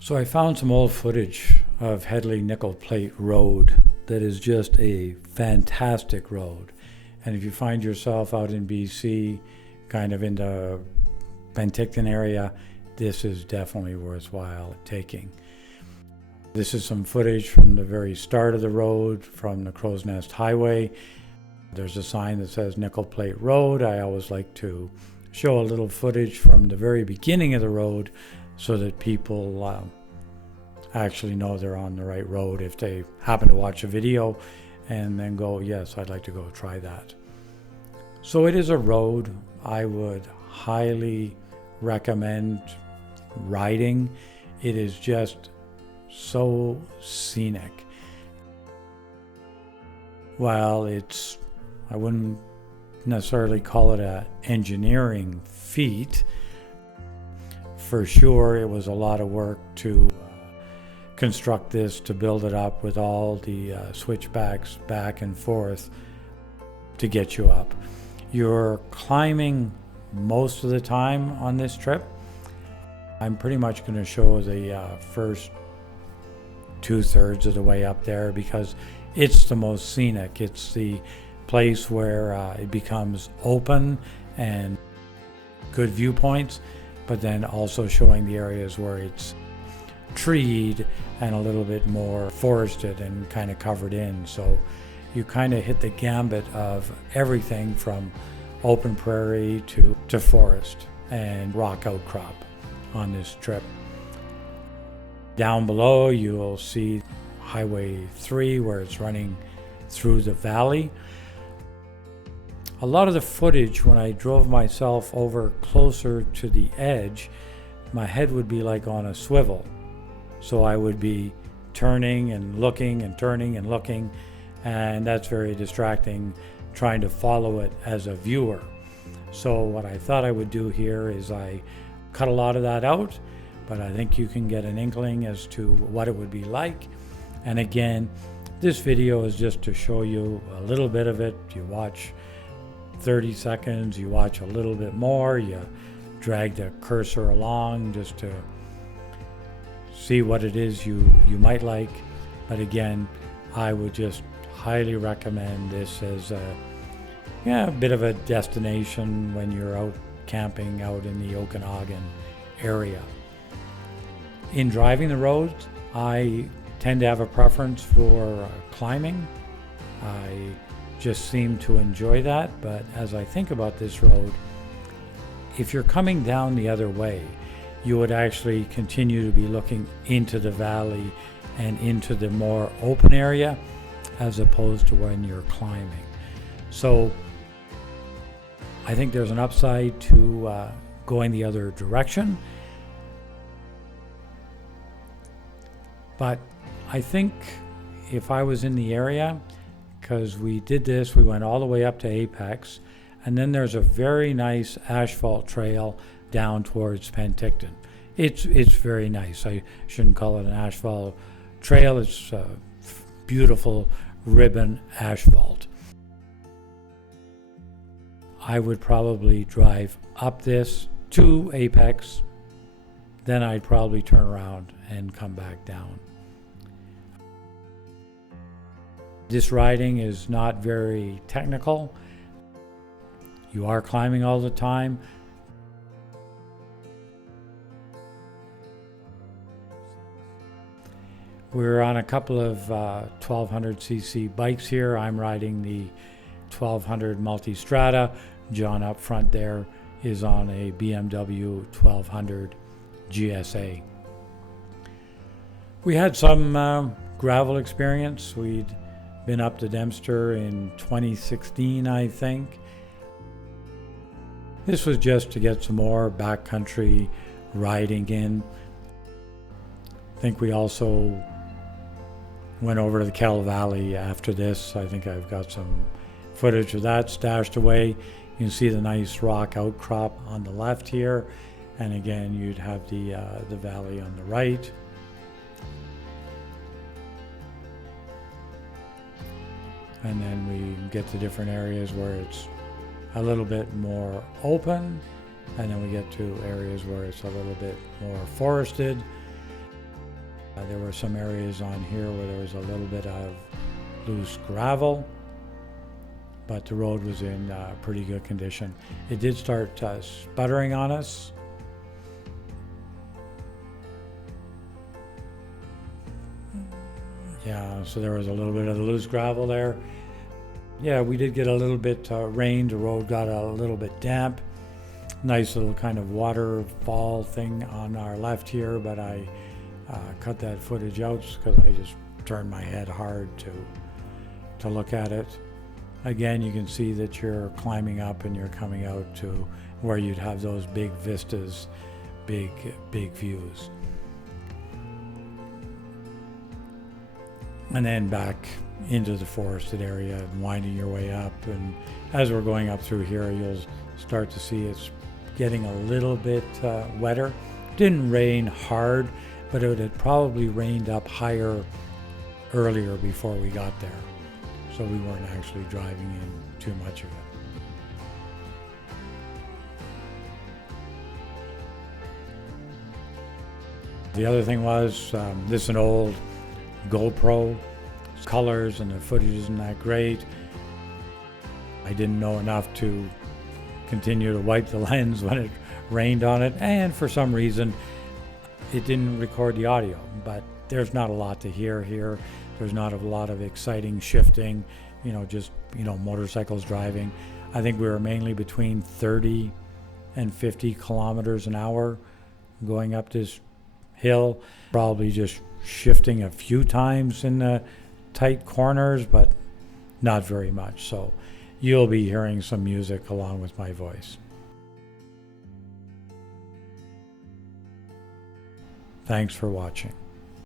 So I found some old footage of Headley Nickle Plate Rd that is just a fantastic road. And if you find yourself out in BC, kind of in the Penticton area, this is definitely worthwhile taking. This is some footage from the very start of the road, from the Crow's Nest Highway. There's a sign that says Nickle Plate Rd. I always like to show a little footage from the very beginning of the road so that people actually know they're on the right road if they happen to watch a video and then go, yes, I'd like to go try that. So it is a road I would highly recommend riding. It is just so scenic. While I wouldn't necessarily call it an engineering feat, for sure it was a lot of work to construct this, to build it up with all the switchbacks back and forth to get you up. You're climbing most of the time on this trip. I'm pretty much going to show the first 2/3 of the way up there because it's the most scenic. It's the place where it becomes open and good viewpoints, but then also showing the areas where it's treed and a little bit more forested and kind of covered in. So you kind of hit the gambit of everything from open prairie to forest and rock outcrop on this trip. Down below you'll see Highway 3 where it's running through the valley. A lot of the footage when I drove myself over closer to the edge, my head would be like on a swivel. So I would be turning and looking and turning and looking, and that's very distracting trying to follow it as a viewer. So what I thought I would do here is I cut a lot of that out, but I think you can get an inkling as to what it would be like. And again, this video is just to show you a little bit of it. You watch 30 seconds, you watch a little bit more, you drag the cursor along just to see what it is you might like. But again, I would just highly recommend this as a bit of a destination when you're out camping out in the Okanagan area. In driving the roads, I tend to have a preference for climbing. I just seem to enjoy that, but as I think about this road, if you're coming down the other way, you would actually continue to be looking into the valley and into the more open area as opposed to when you're climbing. So I think there's an upside to going the other direction. But I think if I was in the area, because we did this, we went all the way up to Apex, and then there's a very nice asphalt trail down towards Penticton. It's very nice. I shouldn't call it an asphalt trail. It's beautiful ribbon asphalt. I would probably drive up this to Apex, then I'd probably turn around and come back down. This riding is not very technical. You are climbing all the time. We're on a couple of 1200cc bikes here. I'm riding the 1200 Multistrada. John up front there is on a BMW 1200 GSA. We had some gravel experience. We'd been up to Dempster in 2016, I think. This was just to get some more backcountry riding in. I think we also went over to the Kettle Valley after this. I think I've got some footage of that stashed away. You can see the nice rock outcrop on the left here, and again you'd have the valley on the right. And then we get to different areas where it's a little bit more open, and then we get to areas where it's a little bit more forested. There were some areas on here where there was a little bit of loose gravel, but the road was in pretty good condition. It did start sputtering on us. Yeah, so there was a little bit of the loose gravel there. Yeah, we did get a little bit rain. The road got a little bit damp. Nice little kind of waterfall thing on our left here, but I cut that footage out because I just turned my head hard to look at it. Again, you can see that you're climbing up and you're coming out to where you'd have those big vistas, big views. And then back into the forested area and winding your way up. And as we're going up through here, you'll start to see it's getting a little bit wetter. Didn't rain hard, but it had probably rained up higher earlier before we got there. So we weren't actually driving in too much of it. The other thing was, this is an old GoPro. Colors and the footage isn't that great. I didn't know enough to continue to wipe the lens when it rained on it, and for some reason it didn't record the audio. But there's not a lot to hear here. There's not a lot of exciting shifting, just motorcycles driving. I think we were mainly between 30 and 50 kilometers an hour going up this hill, probably just shifting a few times in the tight corners, but not very much. So you'll be hearing some music along with my voice. Thanks for watching.